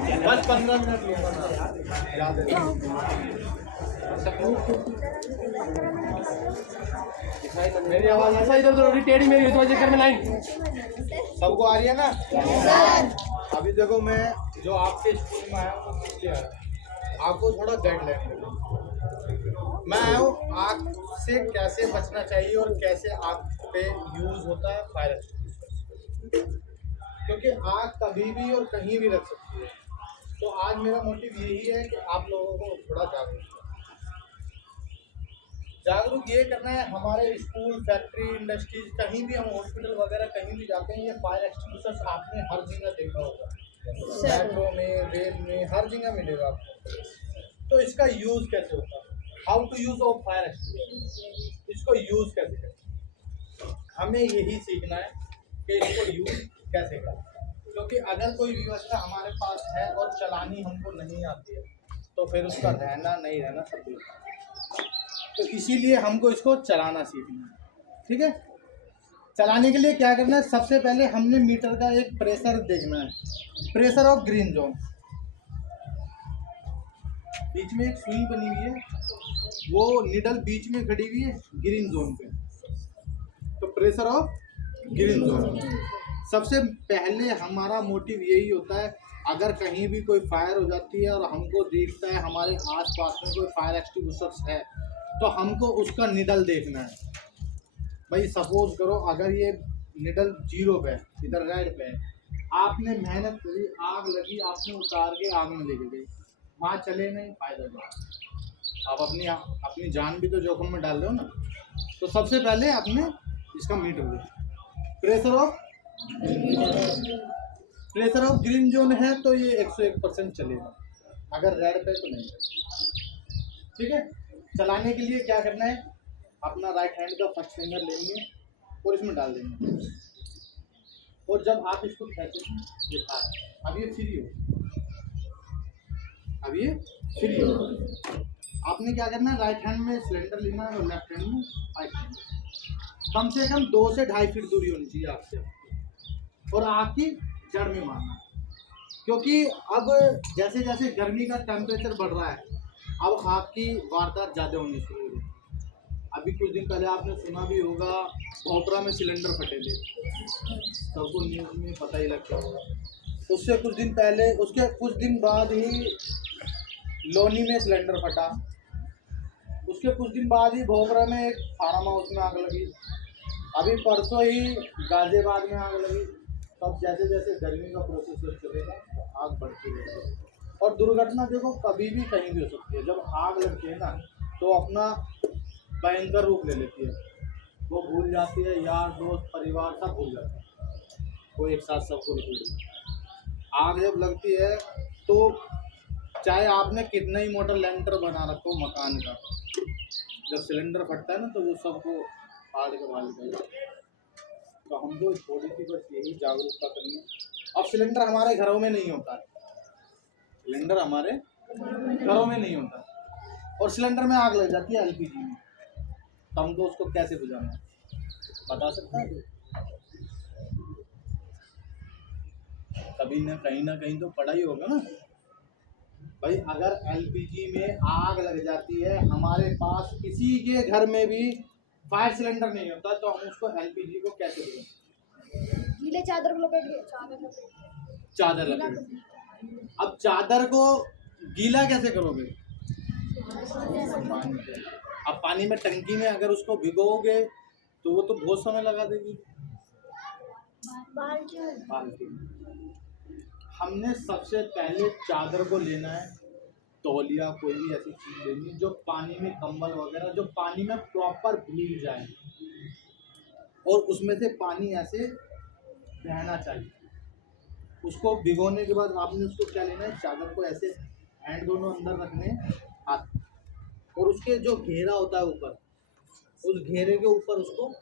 बस 15 मिनट लूँगा ना। मेरी आवाज़ ऐसा इधर उधर टेढ़ी मेरी इस वजह कर में लाइन सबको आ रही है ना सर। अभी देखो मैं जो आपके स्कूल में आया हूँ किस लिए आया आपको थोड़ा गाइडलाइन मैं आया हूँ आग से कैसे बचना चाहिए और कैसे आग पे यूज होता है फायर एक्सटिंग्विशर, क्योंकि आग कभी भी और कहीं भी लग सकती है। तो आज मेरा मोटिव यही है कि आप लोगों को थोड़ा जागरूक ये करना है। हमारे स्कूल फैक्ट्री इंडस्ट्रीज कहीं भी हम हॉस्पिटल वगैरह कहीं भी जाते हैं ये फायर एक्सटिंग्विशर्स आपने हर जगह देखा होगा, मेट्रो में रेल में हर जगह मिलेगा आपको। तो इसका यूज कैसे होता है, how to use of fire extinguisher, इसको यूज कैसे करें, हमें यही सीखना है कि इसको यूज कैसे करें। क्योंकि अगर कोई व्यवस्था हमारे पास है और चलानी हमको नहीं आती है तो फिर उसका रहना नहीं रहना सब देखना। तो इसीलिए हमको इसको चलाना सीखना है, ठीक है। चलाने के लिए क्या करना है, सबसे पहले हमने मीटर का एक प्रेशर देखना है, प्रेशर ऑफ ग्रीन जोन। बीच में एक सुई बनी हुई है, वो निडल बीच में खड़ी हुई है ग्रीन जोन पे, तो प्रेशर ऑफ ग्रीन जोन। सबसे पहले हमारा मोटिव यही होता है, अगर कहीं भी कोई फायर हो जाती है और हमको दिखता है हमारे आसपास में कोई फायर एक्सटिंग्विशर्स है तो हमको उसका निडल देखना है। भाई सपोज करो अगर ये निडल 0 पे इधर रेड पे है, आपने मेहनत करी, आग लगी, आपने उतार के आग में लेके गई, वहाँ चले नहीं फायदा नहीं, आप अपनी जान भी तो जोखिम में डाल रहे हो ना। तो सबसे पहले आपने इसका मीटर देखा, प्रेशर ऑफ ग्रीन जोन है तो ये 101% चलेगा, अगर रेड पे तो नहीं, ठीक है। चलाने के लिए क्या करना है, अपना राइट हैंड का फर्स्ट फिंगर लेंगे और इसमें डाल देंगे, और जब आप इसको खींचेंगे ये अब ये फ्री हो, अब ये फ्री हो। आपने क्या करना है, राइट हैंड में सिलेंडर लेना है और लेफ्ट हैंड में पाइप लेना, कम से कम 2 से 2.5 फीट दूरी होनी चाहिए आपसे, और आपकी जड़ में मारना। क्योंकि अब जैसे जैसे गर्मी का टेम्परेचर बढ़ रहा है अब आपकी वारदात ज़्यादा होनी शुरू हो गई। अभी कुछ दिन पहले आपने सुना भी होगा भोपरा में सिलेंडर फटे थे, सबको न्यूज़ में पता ही लगता होगा। उससे कुछ दिन पहले, उसके कुछ दिन बाद ही लोनी में सिलेंडर फटा, उसके कुछ दिन बाद ही भोपरा में एक फार्म हाउस में आग लगी, अभी परसों ही गाजियाबाद में आग लगी। तब जैसे जैसे गर्मी का प्रोसेस चलेगा तो आग बढ़ती रहेगी, और दुर्घटना देखो कभी भी कहीं भी हो सकती है। जब आग लगती है ना तो अपना भयंकर रूप ले लेती है, वो भूल जाती है, यार दोस्त परिवार सब भूल जाते हैं, वो एक साथ सबको लपेट। आग जब लगती है तो चाहे आपने कितना ही मोटा लेंटर बना रखो मकान का, जब सिलेंडर फटता है ना तो वो सबको फाड़ के बाहर निकल जाता है। तो हमको थोड़ी सी बस यही जागरूकता करनी है। अब सिलेंडर हमारे घरों में नहीं होता है, सिलेंडर हमारे घरों में नहीं होता, और सिलेंडर में आग लग जाती है एलपीजी में, तो हमको उसको कैसे बुझाना है बता सकता है? कभी ना कहीं तो पड़ा ही होगा ना भाई। अगर एलपीजी में आग लग जाती है, हमारे पास किसी के घर में भी फायर सिलेंडर नहीं होता, तो हम उसको एलपीजी को कैसे बुझाएंगे? गीले चादर को लपेट, चादर लपेट। अब चादर को गीला कैसे करोगे? अब पानी में टंकी में अगर उसको भिगोगे तो वो तो बहुत समय लगा देगी। बाल्टी हमने सबसे पहले चादर को लेना है, तौलिया कोई भी ऐसी चीज लेनी जो पानी में, कंबल वगैरह जो पानी में प्रॉपर भीग जाए, और उसमें से पानी ऐसे बहना चाहिए। उसको भिगोने के बाद आपने उसको क्या लेना है, चादर को ऐसे हैंड दोनों अंदर रखने हाथ, और उसके जो घेरा होता है ऊपर, उस घेरे के ऊपर उसको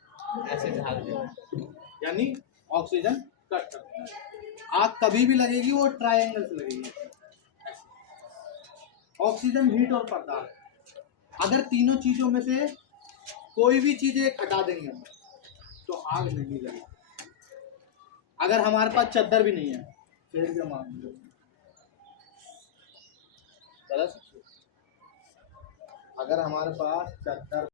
ऐसे ढाल देना, यानी ऑक्सीजन कट करना है। आग कभी भी लगेगी वो ट्रायंगल से लगेगी, ऑक्सीजन, हीट और पदार्थ। अगर तीनों चीजों में से कोई भी चीज एक हटा देंगे तो आग नहीं लगेगी। अगर हमारे पास चद्दर भी नहीं है फिर क्या मान लो, बता सकते हो? अगर हमारे पास चद्दर